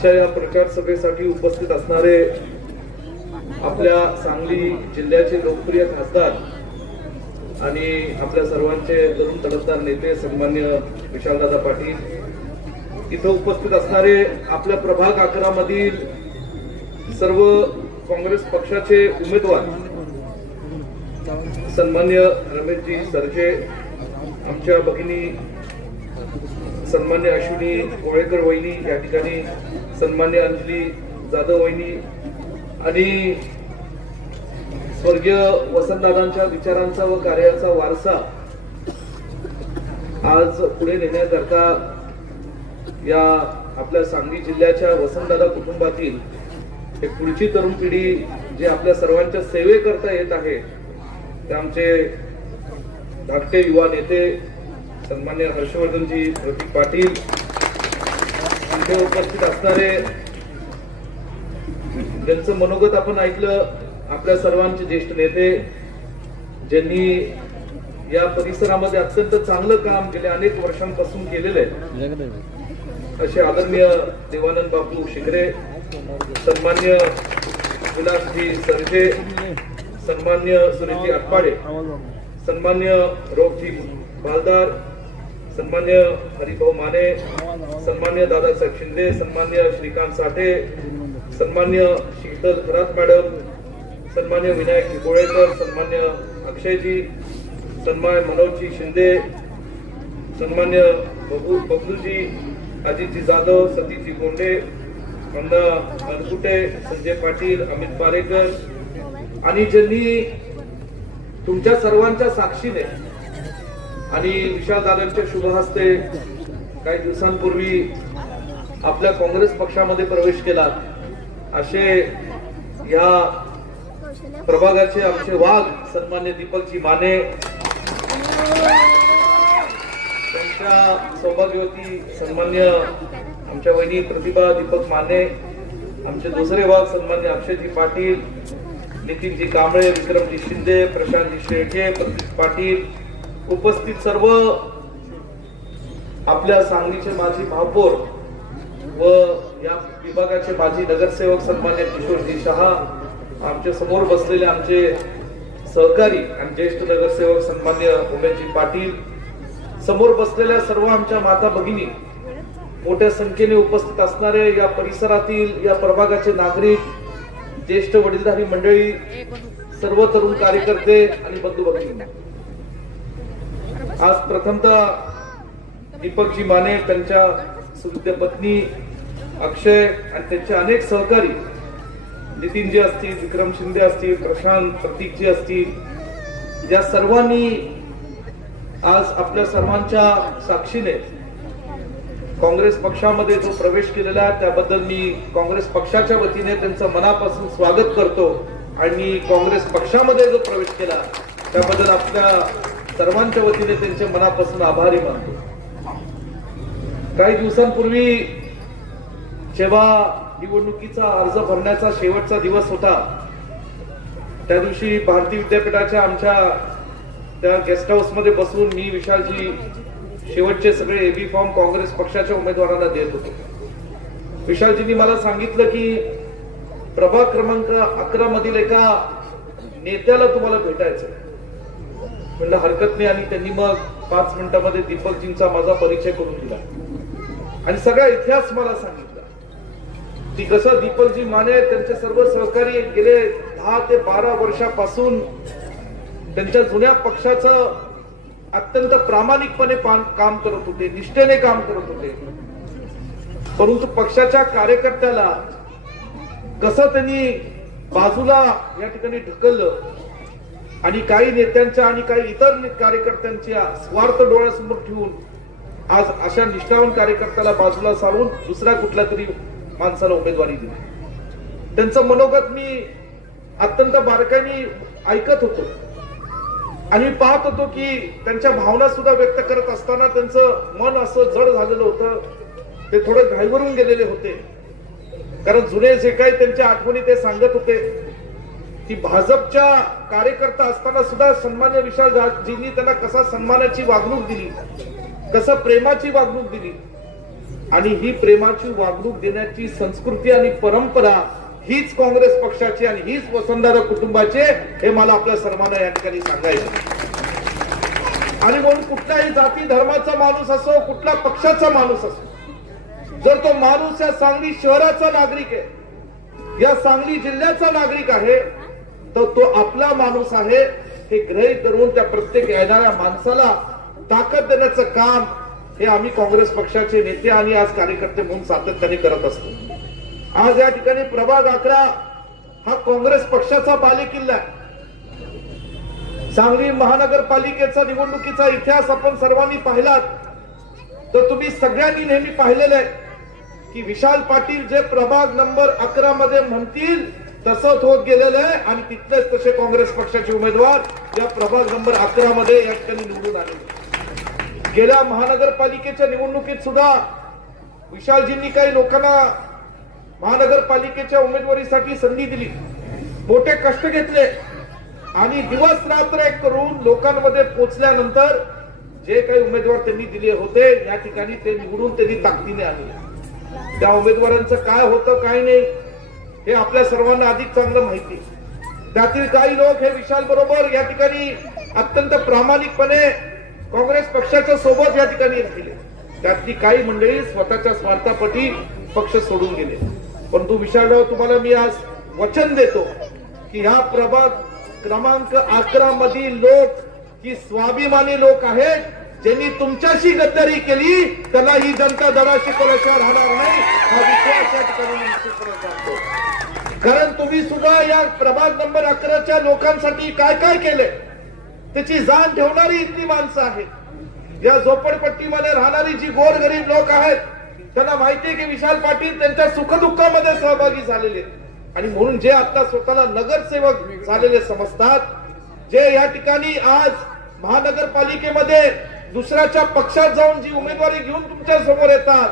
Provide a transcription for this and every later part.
आजच्या या प्रचार सभेसाठी उपस्थित असणारे आपल्या सांगली जिल्ह्याचे लोकप्रिय खासदार आणि आपल्या सर्वांचे तरुण तडफदार नेते सन्मान्य विशालदादा पाटील, इथं उपस्थित असणारे आपल्या प्रभाग 11 मधील सर्व काँग्रेस पक्षाचे उमेदवार सन्मान्य रमेशजी सरजे, आमच्या भगिनी सन्मान्य अश्विनी कोळेकर वहिनी या ठिकाणी, सन्मान्य अंजली जाधव वहिनी आणि स्वर्गीय वसंतदादांच्या विचारांचा व कार्याचा वारसा आज पुढे नेण्याकरता या आपल्या सांगली जिल्ह्याच्या वसंतदादा कुटुंबातील एक पुढची तरुण पिढी जे आपल्या सर्वांच्या सेवेकरता येत आहे ते आमचे धाकटे युवा नेते सन्मान्य हर्षवर्धनजी प्रतीक पाटील, इथे उपस्थित असणारे ज्यांचं मनोगत आपण ऐकलं, आपल्या सर्वांचे ज्येष्ठ नेते ज्यांनी या परिसरामध्ये अत्यंत चांगलं काम गेले अनेक वर्षांपासून केलेलं आहे, असे आदरणीय देवानंद बापू शिंगरे, सन्मान्य विलासजी सरजे, सन्मान्य सुरेशजी आटपाडे, सन्मान्य रोगजी बालदार, सन्मान्य हरिभाऊ माने, सन्मान्य दादासाहेब शिंदे, सन्मान्य श्रीकांत साठे, सन्मान्य शीतल खरात मॅडम, सन्मान्य विनायक गोळेकर, सन्मान्य अक्षयजी, सन्मान्य मनोजजी शिंदे, सन्मान्य बबलूजी, अजितजी जाधव, सतीशजी गोंडे, मंदा अनकुटे, संजय पाटील, अमित पारेकर आणि ज्यांनी तुमच्या सर्वांच्या साक्षीने आणि विशाल दादांच्या शुभ हस्ते काही दिवसांपूर्वी आपल्या काँग्रेस पक्षामध्ये प्रवेश केला, असे या प्रभागाचे आमचे वाघ सन्मान्य दीपकजी माने, त्यांच्या सौभाग्यवती सन्मान्य आमच्या वहिनी प्रतिभा दीपक माने, आमचे दुसरे वाघ सन्मान्य अक्षयजी पाटील, नितीनजी कांबळे, विक्रमजी शिंदे, प्रशांतजी शेळके, प्रतीक पाटील, उपस्थित सर्व आपल्या सांगलीचे माजी महापौर व या विभागाचे माजी नगरसेवक सन्मान्य किशोरजी शहा, आमच्या समोर बसलेले आमचे सहकारी आणि ज्येष्ठ नगरसेवक सन्मान्य उमेशजी पाटील, समोर बसलेल्या सर्व आमच्या माता भगिनी, मोठ्या संख्येने उपस्थित असणारे या परिसरातील या प्रभागाचे नागरिक, ज्येष्ठ वडीलधारी मंडळी, सर्व तरुण कार्यकर्ते आणि बंधू भगिनी, आज प्रथमतः दीपकजी माने, त्यांच्या सुविद्य पत्नी अक्षय आणि त्यांचे अनेक सहकारी नितीनजी असतील, विक्रम शिंदे असतील, प्रशांत प्रतीकजी असतील, या सर्वांनी आज आपल्या सर्वांच्या साक्षीने काँग्रेस पक्षामध्ये जो प्रवेश केलेला आहे त्याबद्दल मी काँग्रेस पक्षाच्या वतीने त्यांचं मनापासून स्वागत करतो आणि काँग्रेस पक्षामध्ये जो प्रवेश केला त्याबद्दल आपल्या सर्वांच्या वतीने त्यांचे मनापासून आभारी मानतो. काही दिवसांपूर्वी जेव्हा निवडणुकीचा अर्ज भरण्याचा शेवटचा दिवस होता, त्या दिवशी भारतीय विद्यापीठाच्या आमच्या त्या गेस्ट हाऊस मध्ये बसून मी विशालजी शेवटचे सगळे एबी फॉर्म काँग्रेस पक्षाच्या उमेदवारांना देत होतो. विशालजींनी मला सांगितलं की प्रभाग क्रमांक 11 मधील एका नेत्याला तुम्हाला भेटायचं. म्हणलं हरकत नाही, आणि त्यांनी मग 5 मिनिटांमध्ये दीपकजींचा माझा परिचय करून दिला आणि सगळा इतिहास मला सांगितला की कसं दीपकजी माने त्यांचे सर्व सहकारी गेले 10 ते 12 वर्षापासून त्यांच्या जुन्या पक्षाचं अत्यंत प्रामाणिकपणे काम करत होते, निष्ठेने काम करत होते, परंतु पक्षाच्या कार्यकर्त्याला कसं त्यांनी बाजूला या ठिकाणी ढकललं आणि काही नेत्यांच्या आणि काही इतर कार्यकर्त्यांच्या स्वार्थ डोळ्यासमोर ठेवून आज अशा निष्ठावान कार्यकर्त्याला बाजूला सारून दुसऱ्या कुठल्या तरी माणसाला उमेदवारी दिली. त्यांचं मनोगत मी अत्यंत बारकाईने ऐकत होतो आणि पाहत होतो की त्यांच्या भावना सुद्धा व्यक्त करत असताना त्यांचं मन असं जड झालेलं होतं, ते थोडं घाईवरून गेलेले होते. कारण जुने जे काही त्यांच्या आठवणी ते सांगत होते की भाजपच्या कार्यकर्ता असताना सुद्धा सन्मान्य विशालजींनी त्यांना कसा सन्मानाची वागणूक दिली, कसं प्रेमाची वागणूक दिली, आणि ही प्रेमाची वागणूक देण्याची संस्कृती आणि परंपरा हीच काँग्रेस पक्षाची आणि हीच वसंतदादा कुटुंबाचे, हे मला आपल्या सर्वांना या ठिकाणी सांगायचं. आणि म्हणून कुठल्याही जाती धर्माचा माणूस असो, कुठल्या पक्षाचा माणूस असो, जर तो माणूस या सांगली शहराचा नागरिक आहे, या सांगली जिल्ह्याचा नागरिक आहे, तर तो आपला माणूस आहे हे गृहीत धरून त्या प्रत्येक येणाऱ्या माणसाला ताकद देण्याचं काम हे आम्ही काँग्रेस पक्षाचे नेते आणि आज कार्यकर्ते म्हणून सातत्याने करत असतो. आज या ठिकाणी प्रभाग 11 हा काँग्रेस पक्षाचा बालेकिल्ला आहे. सांगली महानगरपालिकेचा निवडणुकीचा इतिहास आपण सर्वांनी पाहिलात तर तुम्ही सगळ्यांनी नेहमी पाहिलेलं आहे की विशाल पाटील जे प्रभाग नंबर 11 मध्ये म्हणतील तसंच होत गेलेलं आहे आणि तिथलेच तसे काँग्रेस पक्षाचे उमेदवार या प्रभाग नंबर 11 मध्ये या ठिकाणी निवडून आले. गेल्या महानगरपालिकेच्या निवडणुकीत सुद्धा विशालजींनी काही लोकांना महानगरपालिकेच्या उमेदवारीसाठी संधी दिली, मोठे कष्ट घेतले आणि दिवस रात्र एक करून लोकांमध्ये पोहोचल्यानंतर जे काही उमेदवार त्यांनी दिले होते या ठिकाणी ते निवडून त्यांनी ताकदीने आणले. त्या उमेदवारांचं काय होतं काय नाही हे आपल्या सर्वांना अधिक चांगलं माहिती. त्यातील काही लोक हे विशाल बरोबर या ठिकाणी अत्यंत प्रामाणिकपणे काँग्रेस पक्षाच्या सोबत या ठिकाणी राहिले. त्यातली काही मंडळी स्वतःच्या स्वार्थापोटी पक्ष सोडून गेले. परंतु विशालराव, तुम्हाला मी आज वचन देतो की ह्या प्रभाग क्रमांक 11 मधील लोक ही स्वाभिमानी लोक आहेत. ज्यांनी तुमच्याशी गद्दारी केली त्याला ही जनता धडा शिकवल्याशिवाय राहणार नाही हा विश्वास या ठिकाणी निश्चितपणे सांगतो. कारण तुम्ही सुद्धा या प्रभाग नंबर 11च्या लोकांसाठी काय काय केले त्याची जाण ठेवणारी इतकी माणसं आहेत. या झोपडपट्टीमध्ये राहणारी जी गोरगरीब लोक आहेत त्यांना माहितीये की विशाल पाटील त्यांच्या सुखदुःखामध्ये सहभागी झालेले आणि म्हणून जे आता स्वतःला नगरसेवक झालेले समजतात, जे या ठिकाणी आज महानगरपालिकेमध्ये दुसऱ्याच्या पक्षात जाऊन जी उमेदवारी घेऊन तुमच्या समोर येतात,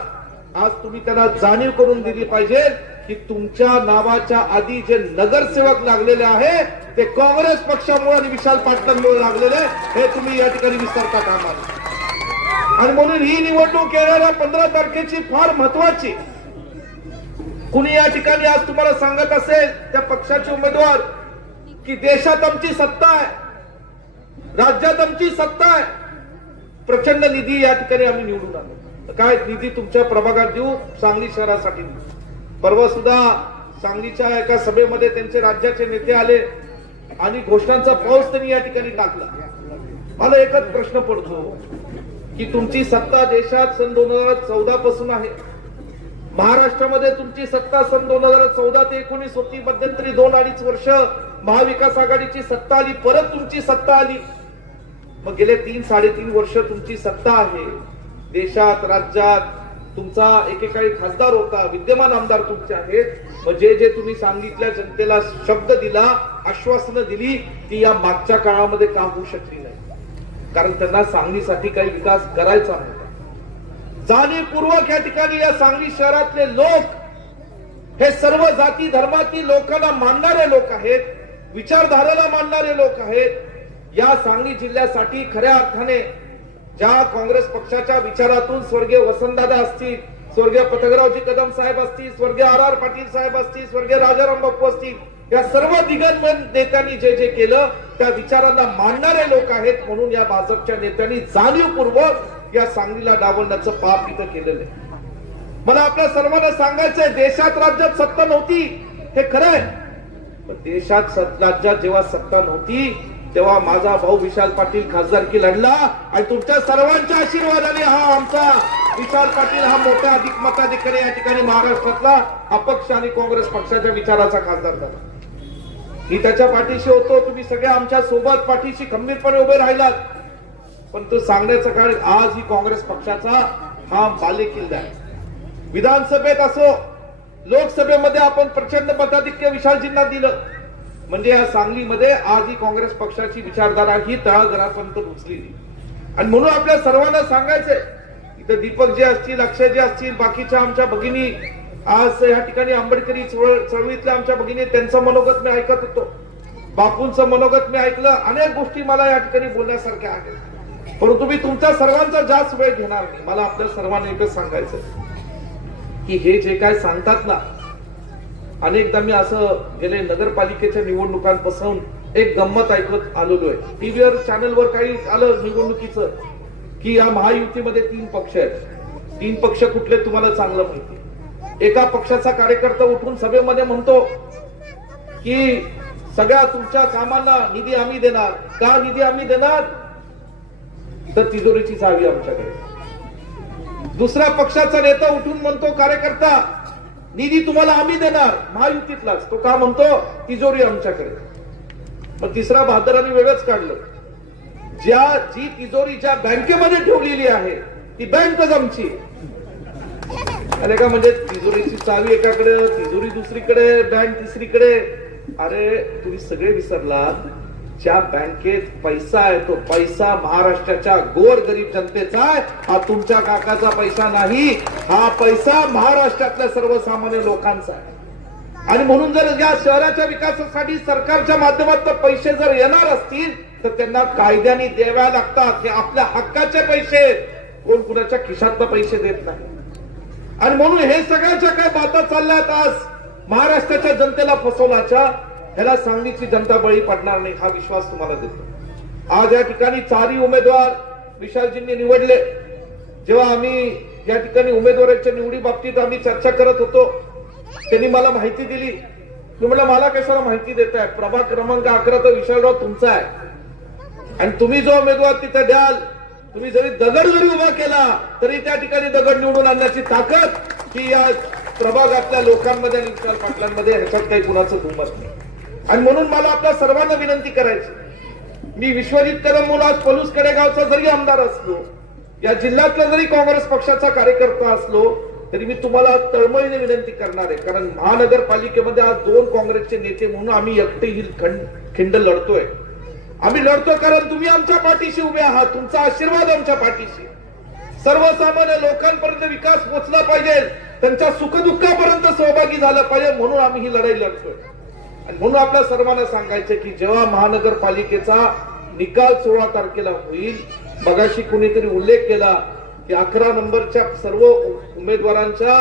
आज तुम्ही त्यांना जाणीव करून दिली पाहिजे की तुमच्या नावाच्या आधी जे नगरसेवक लागलेले आहे ते काँग्रेस पक्षामुळे आणि विशाल पाटलांमुळे लागलेले, हे तुम्ही या ठिकाणी विसरता कामा नये. आणि म्हणून ही निवडणूक येणाऱ्या 15 तारखेची फार महत्वाची. कुणी या ठिकाणी आज तुम्हाला सांगत असेल त्या पक्षाचे उमेदवार की देशात आमची सत्ता आहे, राज्यात आमची सत्ता आहे, प्रचंड निधी या ठिकाणी आम्ही निवडून आलो. काय निधी तुमच्या प्रभागात देऊ, सांगली शहरासाठी. परवा सुद्धा सांगलीच्या एका सभेमध्ये त्यांचे राज्याचे नेते आले आणि घोषणांचा पाऊस त्यांनी या ठिकाणी टाकला. मला एकच प्रश्न पडतो की तुमची सत्ता देशात सन 2014 पासून आहे. महाराष्ट्रामध्ये तुमची सत्ता सन 2014 ते 19 होती. मध्यंतरी 2-2.5 वर्ष महाविकास आघाडीची सत्ता आली, परत तुमची सत्ता आली. मग गेले 3-3.5 वर्ष तुमची सत्ता आहे. देशात राज्यात तुमचा एकेकाळी खासदार होता, विद्यमान आमदार तुमचे आहेत. म्हणजे जे तुम्ही सांगितल्या जनतेला शब्द दिला, आश्वासनं दिली ती या मागच्या काळामध्ये का होऊ शकली नाही? कारण त्यांना सांगलीसाठी काही विकास करायचा नव्हता. जाणीवपूर्वक या ठिकाणी या सांगली शहरातले लोक हे सर्व जाती धर्मातील लोकांना मानणारे लोक आहेत, विचारधाराला मानणारे लोक आहेत. या सांगली जिल्ह्यासाठी खऱ्या अर्थाने ज्या काँग्रेस पक्षाच्या विचारातून स्वर्गीय वसंतदादा असतील, स्वर्गीय पतंगरावजी कदम साहेब असतील, स्वर्गीय R.R. पाटील साहेब असतील, स्वर्गीय राजाराम बापू असतील, या सर्व दिग्गज नेत्यांनी जे जे केलं त्या विचारांना मानणारे लोक आहेत. म्हणून या भाजपच्या नेत्यांनी जाणीवपूर्वक या सांगलीला डावलण्याचं पाप इथं केलेलं आहे. मला आपल्या सर्वांना सांगायचंय, देशात राज्यात सत्ता नव्हती हे खरं आहे, पण देशात राज्यात जेव्हा सत्ता नव्हती तेव्हा माझा भाऊ विशाल पाटील खासदारकी लढला आणि तुमच्या सर्वांच्या आशीर्वादाने हा आमचा विशाल पाटील हा मोठ्या अधिक मताधिकारी या ठिकाणी महाराष्ट्रातला अपक्ष आणि काँग्रेस पक्षाच्या विचाराचा खासदार झाला. मी त्याच्या पाठीशी होतो, तुम्ही सगळे आमच्या सोबत पाठीशी खंबीरपणे उभे राहिलात. पण तो सांगण्याचा काळ आज ही काँग्रेस पक्षाचा हा बालेकिल्ला आहे. विधानसभेत असो, लोकसभेमध्ये आपण प्रचंड मताधिक्य विशालजींना दिलं. म्हणजे या सांगलीमध्ये आज ही काँग्रेस पक्षाची विचारधारा ही तळागाळापर्यंत पोहोचलेली. आणि म्हणून आपल्या सर्वांना सांगायचंय, इथं दीपक जे असतील, अक्षय जे असतील, बाकीच्या आमच्या भगिनी आज या ठिकाणी आंबेडकरी चळवळीतल्या आमच्या भगिनी, त्यांचं मनोगत मी ऐकत होतो, बापूंचं मनोगत मी ऐकलं. अनेक गोष्टी मला या ठिकाणी बोलण्यासारख्या आहेत, परंतु मी तुमच्या सर्वांचा जास्त वेळ घेणार नाही. मला आपल्या सर्वांना एकच सांगायचं की हे जे काय सांगतात ना, अनेकदा मी असं गेले नगरपालिकेच्या निवडणुकांपासून एक गंमत ऐकत आलेलो आहे. टीव्हीवर चॅनलवर काही आलं निवडणुकीचं की या महायुतीमध्ये 3 पक्ष आहेत. 3 पक्ष कुठले तुम्हाला चांगलं माहिती. एका पक्षाचा कार्यकर्ता उठून सभेमध्ये म्हणतो की सगळ्या तुमच्या कामांना निधी आम्ही देणार. का निधी आम्ही देणार? तर तिजोरीची चावी आमच्याकडे. दुसऱ्या पक्षाचा नेता उठून म्हणतो कार्यकर्ता निधी तुम्हाला आम्ही देणार महायुतीतलाच. तो का म्हणतो? तिजोरी आमच्याकडे. मग तिसरा बहादरांनी वेगळंच काढलं, जी तिजोरी ज्या बँकेमध्ये ठेवलेली आहे ती बँकच आमची. अरे का म्हणजे तिजोरीची चावी एकाकडे, तिजोरी दुसरीकडे, बँक तिसरीकडे. अरे तुम्ही सगळे विसरलात, ज्या बँकेत पैसा आहे तो पैसा महाराष्ट्राच्या गोर गरीब जनतेचा आहे. हा तुमच्या काकाचा पैसा नाही, हा पैसा महाराष्ट्रातल्या सर्वसामान्य लोकांचा आहे. आणि म्हणून जर या शहराच्या विकासासाठी सरकारच्या माध्यमातून पैसे जर येणार असतील तर त्यांना कायद्याने द्याव्या लागतात. हे आपल्या हक्काचे पैसे, कोण कुणाच्या खिशातले पैसे देत नाही. आणि म्हणून हे सगळ्याच्या काय बाता चालल्यात आज महाराष्ट्राच्या जनतेला फसवण्याच्या, ह्याला सांगलीची जनता बळी पडणार नाही हा विश्वास तुम्हाला देतो. आज या ठिकाणी 4ही उमेदवार विशालजींनी निवडले. जेव्हा आम्ही या ठिकाणी उमेदवारांच्या निवडी बाबतीत आम्ही चर्चा करत होतो, त्यांनी मला माहिती दिली. मी म्हटलं मला कशाला माहिती देताय, प्रभाग क्रमांक 11 तर विशालराव तुमचा आहे आणि तुम्ही जो उमेदवार तिथे द्याल, तुम्ही जरी दगड जरी उभा केला तरी त्या ठिकाणी दगड निवडून आणण्याची ताकद ही या प्रभागातल्या लोकांमध्ये आणि विशाल पाटलांमध्ये, ह्याच्यात काही कुणाचं दुमत नाही. आणि म्हणून मला आपल्या सर्वांना विनंती करायची, मी विश्वजित कदम म्हणून आज पलूस कडेगावचा जरी आमदार असलो, या जिल्ह्यातला जरी काँग्रेस पक्षाचा कार्यकर्ता असलो, तरी मी तुम्हाला तळमळीने विनंती करणार आहे. कारण महानगरपालिकेमध्ये आज 2 काँग्रेसचे नेते म्हणून आम्ही एकटे ही खिंड लढतोय. आम्ही लढतो कारण तुम्ही आमच्या पाठीशी उभे आहात. तुमचा आशीर्वाद आमच्या पाठीशी. सर्वसामान्य लोकांपर्यंत विकास पोहोचला पाहिजे, त्यांच्या सुखदुःखापर्यंत सहभागी झालं पाहिजे, म्हणून आम्ही ही लढाई लढतोय. आणि म्हणून आपल्या सर्वांना सांगायचं की जेव्हा महानगरपालिकेचा निकाल 16 तारखेला होईल, मगाशी कुणीतरी उल्लेख केला की 11 नंबरच्या सर्व उमेदवारांच्या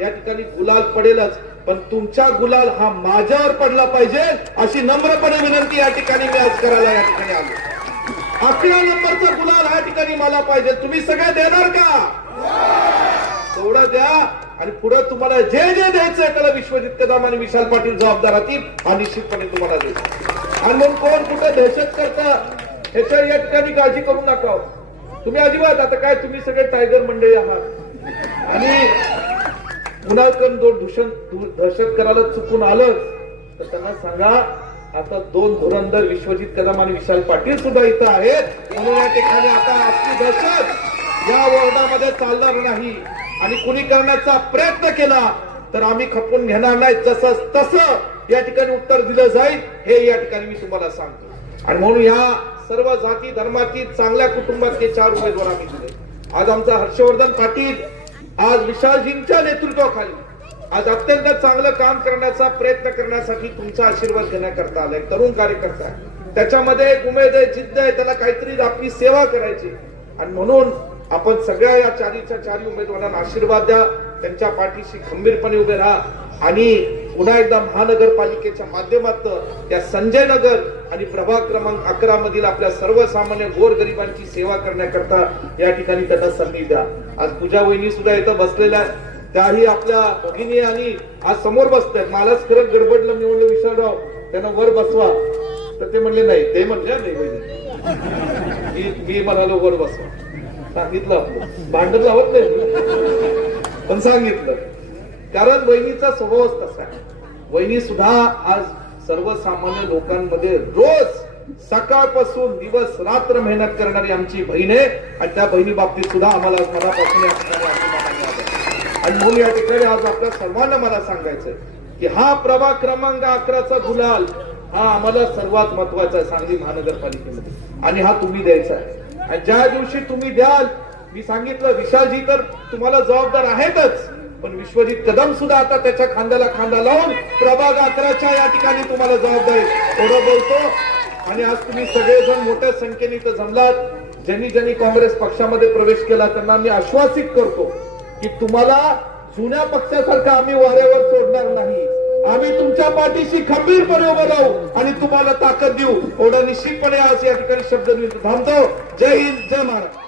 या ठिकाणी गुलाल पडेलच, पण तुमचा गुलाल हा माझ्यावर पडला पाहिजे अशी नम्रपणे विनंती या ठिकाणी मी आज करायला या ठिकाणी आलो. 11 नंबरचा गुलाल या ठिकाणी मला पाहिजे. तुम्ही सगळे देणार का? तेवढं द्या. आणि पुढे तुम्हाला जे जे द्यायचंय त्याला विश्वजित कदम आणि विशाल पाटील जबाबदार राहतील, हा निश्चितपणे तुम्हाला देईल. आणि मग कोण कुठे दहशत करता ह्याच्या या ठिकाणी काळजी करू नका. तुम्ही अजिबात, आता काय तुम्ही सगळे टायगर मंडळी आहात आणि पुन्हा दहशत करायला चुकून आलं तर त्यांना सांगा आता 2 धुरंधर विश्वजित कदम आणि विशाल पाटील सुद्धा इथं आहेत. म्हणून या ठिकाणी आता आपली दहशत या वॉर्डामध्ये चालणार नाही. आणि कुणी करण्याचा प्रयत्न केला तर आम्ही खपून घेणार नाही. जसं तसं या ठिकाणी उत्तर दिलं जाईल हे या ठिकाणी मी तुम्हाला सांगतो. आणि म्हणून या सर्व जाती धर्मातील चांगल्या कुटुंबातले 4 उमेदवार आम्ही दिले. आज आमचा हर्षवर्धन पाटील आज विशालजींच्या नेतृत्वाखाली आज अत्यंत चांगलं काम करण्याचा प्रयत्न करण्यासाठी तुमचा आशीर्वाद घेण्याकरता आलाय. तरुण कार्यकर्ता आहे, त्याच्यामध्ये एक उमेद आहे, जिद्द आहे, त्याला काहीतरी आपली सेवा करायची. आणि म्हणून आपण सगळ्या या 4च्या 4 उमेदवारांना आशीर्वाद द्या, त्यांच्या पाठीशी खंबीरपणे उभे राहा. आणि पुन्हा एकदा महानगरपालिकेच्या माध्यमातून या संजय नगर आणि प्रभाग क्रमांक 11 मधील आपल्या सर्वसामान्य गोरगरिबांची सेवा करण्याकरता या ठिकाणी त्यांना संधी द्या. आज पूजा वहिनी सुद्धा इथं बसलेल्या आहेत, त्याही आपल्या भगिनी आणि आज समोर बसतात. मलाच खरं गडबडलं, मी म्हणलं विशालराव त्यांना वर बसवा, तर ते म्हणले नाही. ते म्हणले मी म्हणालो वर बसवा. सांगितलं आपलं भांडण लावत नाही पण सांगितलं, कारण वहिनीचा स्वभावच तसा आहे. वहिनी सुद्धा आज सर्वसामान्य लोकांमध्ये रोज सकाळपासून दिवस रात्र मेहनत करणारी आमची बहीण आहे. आणि त्या बहिणी बाबतीत सुद्धा आम्हाला मनापासून या ठिकाणी अभिमान आहे. आणि म्हणून या ठिकाणी आज आपल्या सर्वांना मला सांगायचं की हा प्रभाग क्रमांक 11चा गुलाल हा आम्हाला सर्वात महत्वाचा आहे सांगली महानगरपालिकेमध्ये. आणि हा तुम्ही द्यायचा आहे. आणि ज्या दिवशी तुम्ही द्याल, मी सांगितलं विशालजी तर तुम्हाला जबाबदार आहेतच, पण विश्वजित कदम सुद्धा आता त्याच्या खांद्याला खांदा लावून प्रभाग 11च्या या ठिकाणी तुम्हाला जबाबदारी एवढं बोलतो. आणि आज तुम्ही सगळेजण मोठ्या संख्येने इथं जमलात. ज्यांनी काँग्रेस पक्षामध्ये प्रवेश केला त्यांना मी आश्वासित करतो की तुम्हाला जुन्या पक्षासारखं आम्ही वाऱ्यावर सोडणार नाही. आम्ही तुमच्या पाठीशी खंबीरपणे उभं राहू आणि तुम्हाला ताकद देऊ. एवढा निश्चितपणे आज या ठिकाणी शब्द देऊन थांबतो. जय हिंद, जय महाराष्ट्र.